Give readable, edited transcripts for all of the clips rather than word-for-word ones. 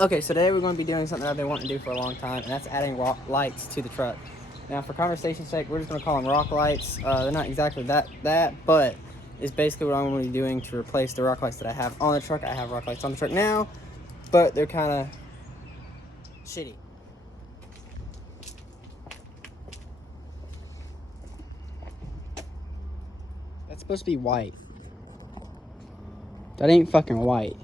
Okay, so today we're going to be doing something I've been wanting to do for a long time, and that's adding rock lights to the truck. Now, for conversation's sake, we're just going to call them rock lights. They're not exactly that, but it's basically what I'm going to be doing to replace the rock lights that I have on the truck. I have rock lights on the truck now, but they're kind of shitty. That's supposed to be white. That ain't fucking white.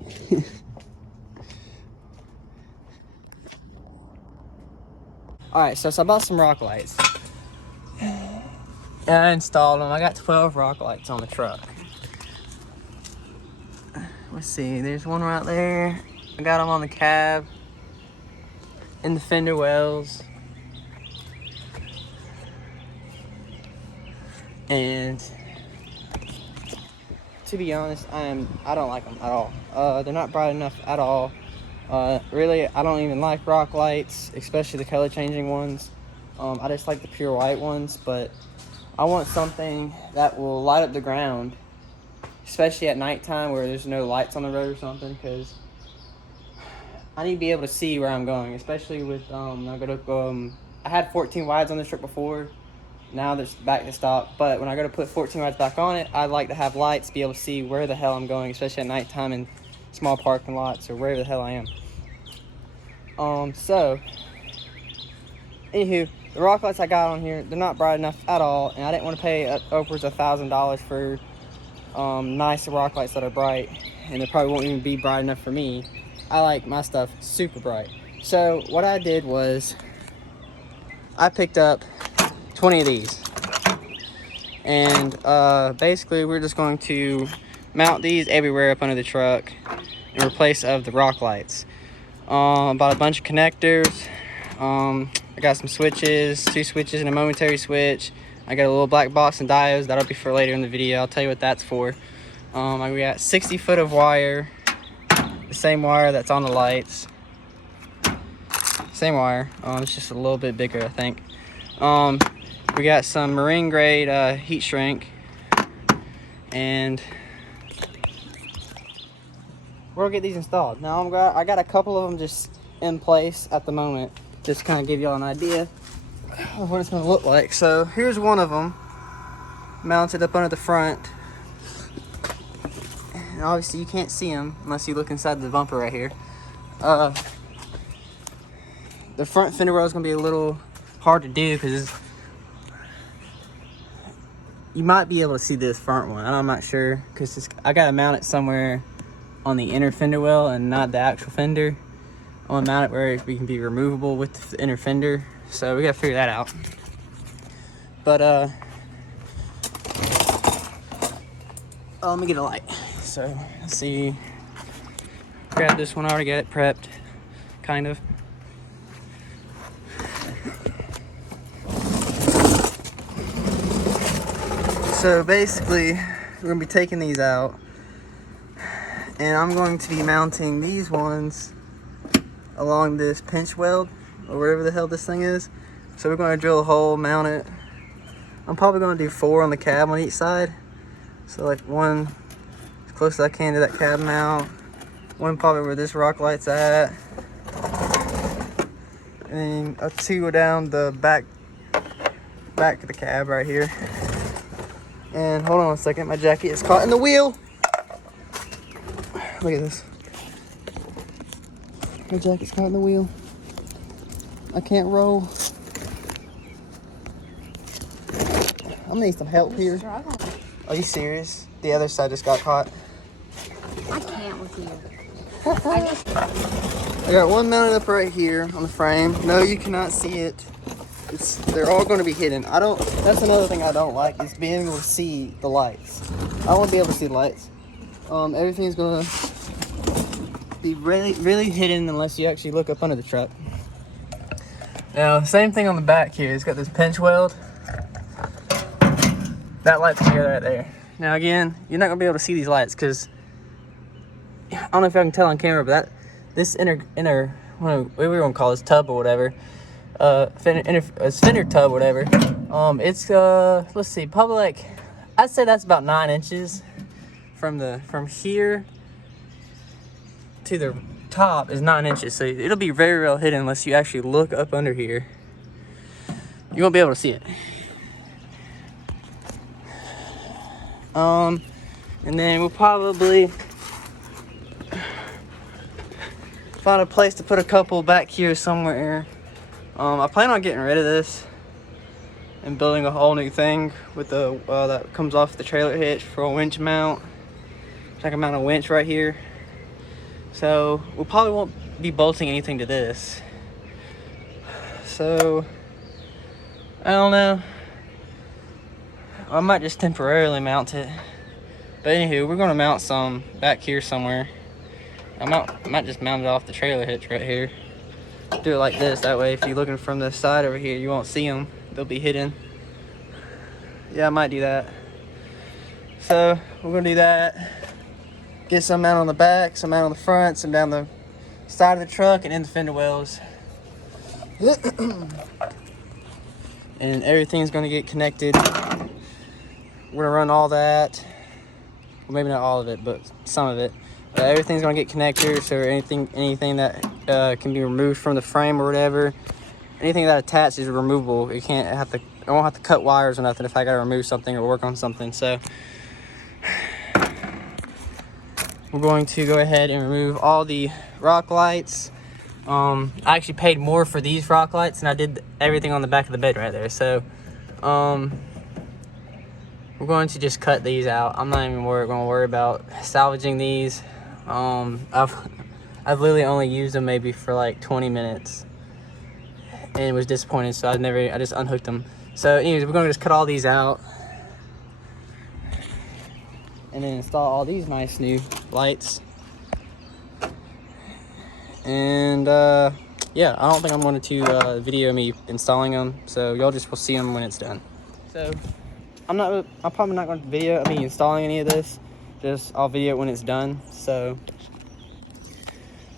Alright, so I bought some rock lights. And I installed them. I got 12 rock lights on the truck. Let's see, there's one right there. I got them on the cab, in the fender wells. And to be honest, I don't like them at all. They're not bright enough at all. Really, I don't even like rock lights, especially the color changing ones. I just like the pure white ones, but I want something that will light up the ground, especially at nighttime where there's no lights on the road or something, because I need to be able to see where I'm going, especially with, I had 14 wides on this truck before. Now there's back to stock, but when I go to put 14 wides back on it, I'd like to have lights, be able to see where the hell I'm going, especially at nighttime in small parking lots or wherever the hell I am. So anywho, the rock lights I got on here, they're not bright enough at all, and I didn't want to pay upwards of $1,000 for nice rock lights that are bright, and they probably won't even be bright enough for me. I like my stuff super bright. So what I did was I picked up 20 of these, and basically we're just going to mount these everywhere up under the truck in replace of the rock lights. Bought a bunch of connectors. I got some switches, 2 switches and a momentary switch. I got a little black box and diodes. That'll be for later in the video. I'll tell you what that's for. We got 60 foot of wire, the same wire that's on the lights. Same wire. It's just a little bit bigger, I think. We got some marine grade heat shrink, and we'll get these installed. Now I got a couple of them just in place at the moment, just kind of give y'all an idea of what it's going to look like. So here's one of them mounted up under the front, and obviously you can't see them unless you look inside the bumper right here. The front fender well is going to be a little hard to do because you might be able to see this front one. I'm not sure because I got to mount it somewhere on the inner fender well and not the actual fender. I want to mount it where it can be removable with the inner fender, so we got to figure that out. But let me get a light. So let's see. Grab this one. I already got it prepped, kind of. So basically, we're gonna be taking these out, and I'm going to be mounting these ones along this pinch weld, or wherever the hell this thing is. So we're gonna drill a hole, mount it. I'm probably gonna do 4 on the cab on each side. So like one as close as I can to that cab mount, one probably where this rock light's at, and then 2 go down the back of the cab right here. And hold on a second, my jacket is caught in the wheel. Look at this. My jacket's caught in the wheel. I can't roll. I'm gonna need some help here. Are you serious? The other side just got caught. I can't with you. I got one mounted up right here on the frame. No, you cannot see it. They're all going to be hidden. That's another thing I don't like, is being able to see the lights. I want to be able to see the lights. Everything's going to be really, really hidden unless you actually look up under the truck. Now, same thing on the back here. It's got this pinch weld. That light's together right there. Now again, you're not going to be able to see these lights because I don't know if I can tell on camera, but this inner what we were going to call this tub or whatever, fender tub, whatever. It's let's see, probably like, I'd say that's about 9 inches from here to the top is 9 inches, so it'll be very well hidden unless you actually look up under here. You won't be able to see it. And then we'll probably find a place to put a couple back here somewhere. I plan on getting rid of this and building a whole new thing with the that comes off the trailer hitch for a winch mount. So I can mount a winch right here. So we probably won't be bolting anything to this. So I don't know. I might just temporarily mount it. But anywho, we're gonna mount some back here somewhere. I might just mount it off the trailer hitch right here. Do it like this, that way if you're looking from the side over here, you won't see them. They'll be hidden. Yeah, I might do that. So we're gonna do that. Get some mount on the back, some mount on the front, some down the side of the truck and in the fender wells. And everything's gonna get connected. We're gonna run all that. Well, maybe not all of it, but some of it. Everything's gonna get connected, so anything that can be removed from the frame or whatever, anything that attaches is removable. I won't have to cut wires or nothing if I gotta remove something or work on something. So we're going to go ahead and remove all the rock lights. I actually paid more for these rock lights than I did everything on the back of the bed right there. So we're going to just cut these out. I'm not even going to worry about salvaging these. I've literally only used them maybe for like 20 minutes and was disappointed, so I just unhooked them. So anyways, we're gonna just cut all these out and then install all these nice new lights. And yeah, I don't think I'm going to video me installing them, so y'all just will see them when it's done. So I'm probably not going to video me installing any of this. I'll video it when it's done. So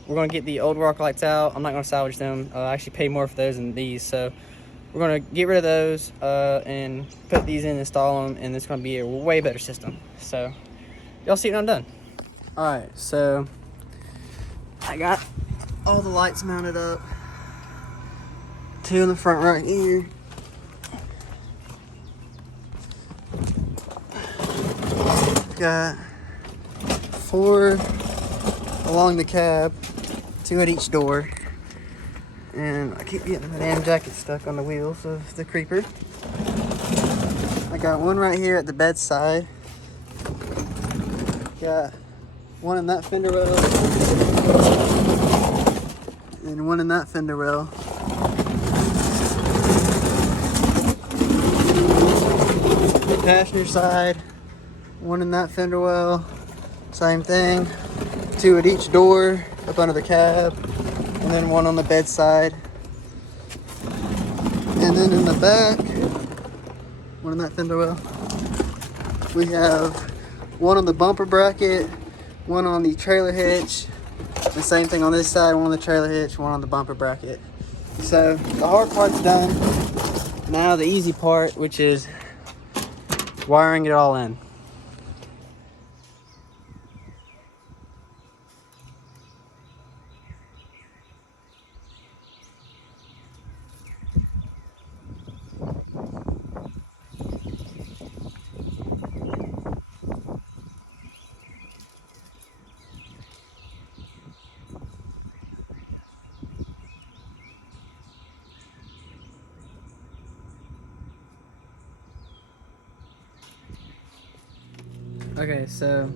we're going to get the old rock lights out. I'm not going to salvage them. I actually paid more for those than these, so we're going to get rid of those and put these in, install them, and it's going to be a way better system. So y'all see it when I'm done. All right, so I got all the lights mounted up. 2 in the front right here. Got 4 along the cab, 2 at each door. And I keep getting the damn jacket stuck on the wheels of the creeper. I got 1 right here at the bedside. Got 1 in that fender well. And 1 in that fender well. The passenger side. 1 in that fender well. Same thing. 2 at each door up under the cab. And then 1 on the bedside. And then in the back, 1 in that fender well. We have 1 on the bumper bracket, 1 on the trailer hitch. The same thing on this side, 1 on the trailer hitch, 1 on the bumper bracket. So the hard part's done. Now the easy part, which is wiring it all in. Okay, so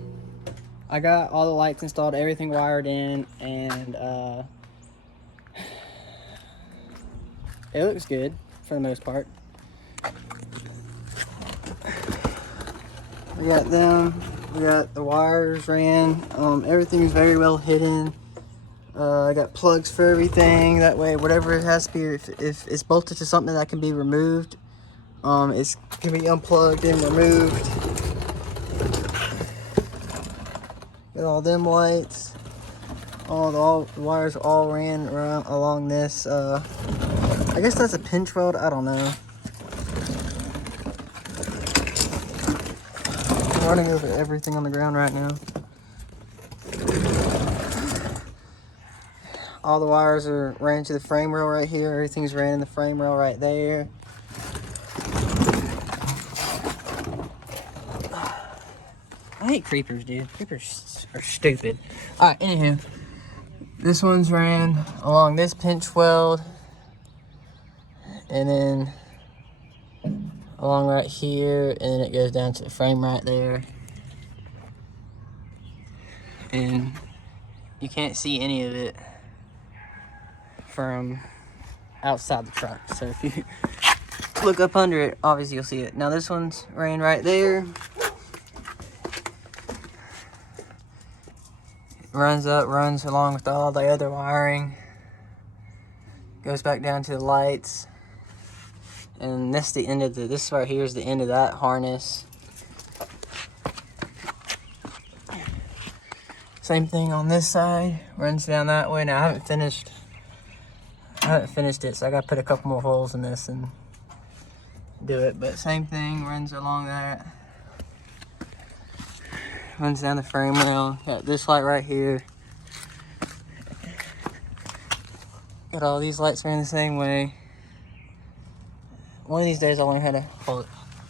I got all the lights installed, everything wired in, and it looks good for the most part. We got them, we got the wires ran, everything's very well hidden. I got plugs for everything, that way whatever it has to be, if it's bolted to something that can be removed, it can be unplugged and removed. Got all them lights, all the wires all ran around along this. I guess that's a pinch weld, I don't know. I'm running over everything on the ground right now. all the wires are ran to the frame rail right here. Everything's ran in the frame rail right there. I hate creepers, dude. Creepers are stupid. Alright, anywho. This one's ran along this pinch weld. And then along right here. And then it goes down to the frame right there. And you can't see any of it from outside the truck. So if you look up under it, obviously you'll see it. Now this one's ran right there. Runs up, runs along with all the other wiring. Goes back down to the lights. And this the end of the, this right here is the end of that harness. Same thing on this side, runs down that way. Now I haven't finished it, so I gotta put a couple more holes in this and do it. But same thing, runs along that. Runs down the frame rail. Got this light right here. Got all these lights ran the same way. One of these days I'll learn how to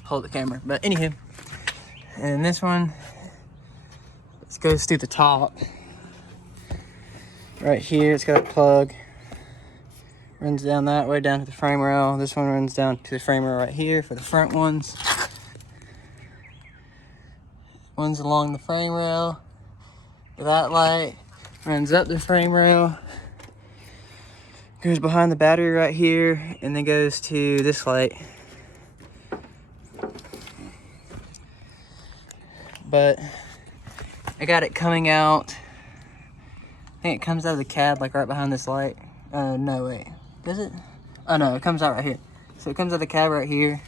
hold the camera. But anywho, and this one, this goes through the top. Right here, it's got a plug. Runs down that way, down to the frame rail. This one runs down to the frame rail right here for the front ones. One's along the frame rail. That light runs up the frame rail. Goes behind the battery right here, and then goes to this light. But I got it coming out. I think it comes out of the cab, like right behind this light. No, wait. Does it? Oh no, it comes out right here. So it comes out of the cab right here.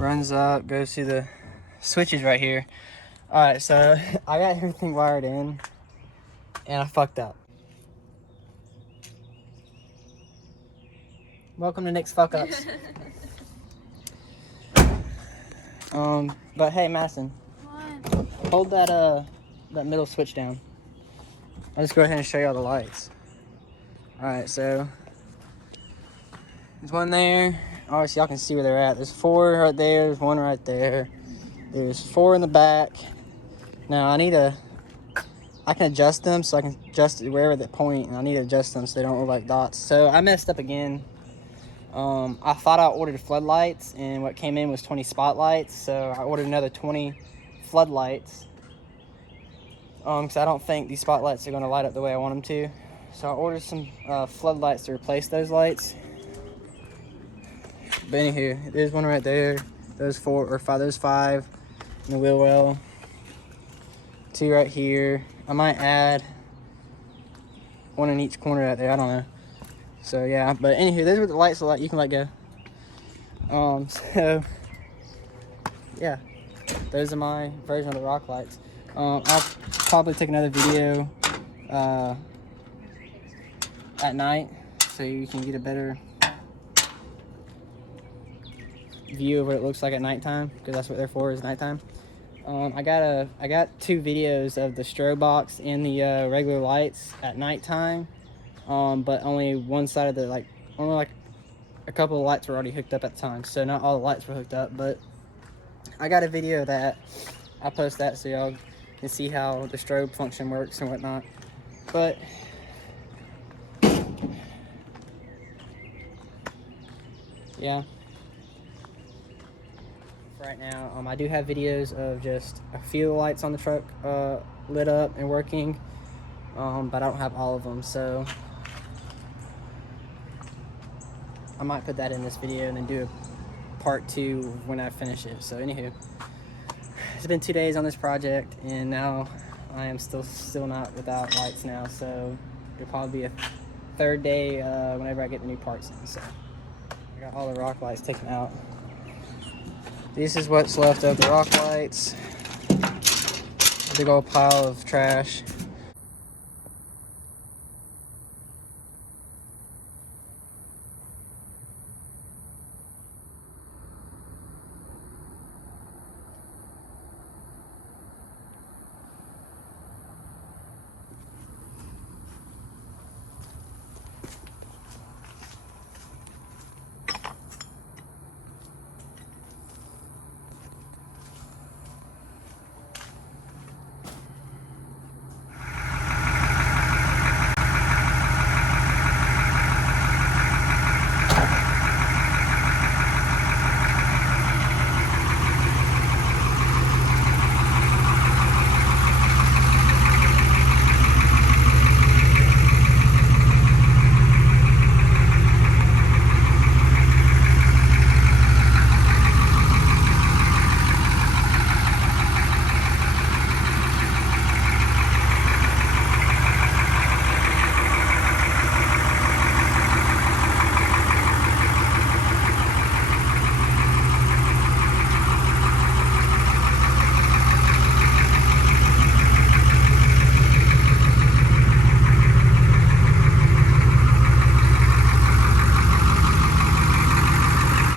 Runs up, goes to the switches right here. Alright, so I got everything wired in, and I fucked up. Welcome to Nick's Fuck Ups. But hey, Madison. What? Hold that middle switch down. I'll just go ahead and show you all the lights. Alright, so there's one there. Obviously, y'all can see where they're at. There's 4 right there. There's 1 right there. There's 4 in the back. Now, I can adjust them, so I can adjust it wherever they point, and I need to adjust them so they don't look like dots. So I messed up again. I thought I ordered floodlights, and what came in was 20 spotlights. So I ordered another 20 floodlights. Because I don't think these spotlights are going to light up the way I want them to. So I ordered some floodlights to replace those lights. But anywho, there's one right there. Those 4 or 5. There's 5 in the wheel well. 2 right here. I might add 1 in each corner right there. I don't know. So yeah, but anywho, those are the lights you can let go. So yeah, those are my version of the rock lights. I'll probably take another video at night so you can get a better view of what it looks like at nighttime, because that's what they're for, is nighttime. I got 2 videos of the strobe box and the regular lights at nighttime, but only one side of the only like a couple of lights were already hooked up at the time, so not all the lights were hooked up. But I got a video of that. I'll post that so y'all can see how the strobe function works and whatnot. But yeah. Right now, I do have videos of just a few lights on the truck lit up and working, but I don't have all of them, so I might put that in this video and then do a part 2 when I finish it. So anywho, it's been 2 days on this project, and now I am still not without lights now, so it'll probably be a 3rd day whenever I get the new parts in. So I got all the rock lights taken out. This is what's left of the rock lights. Big old pile of trash.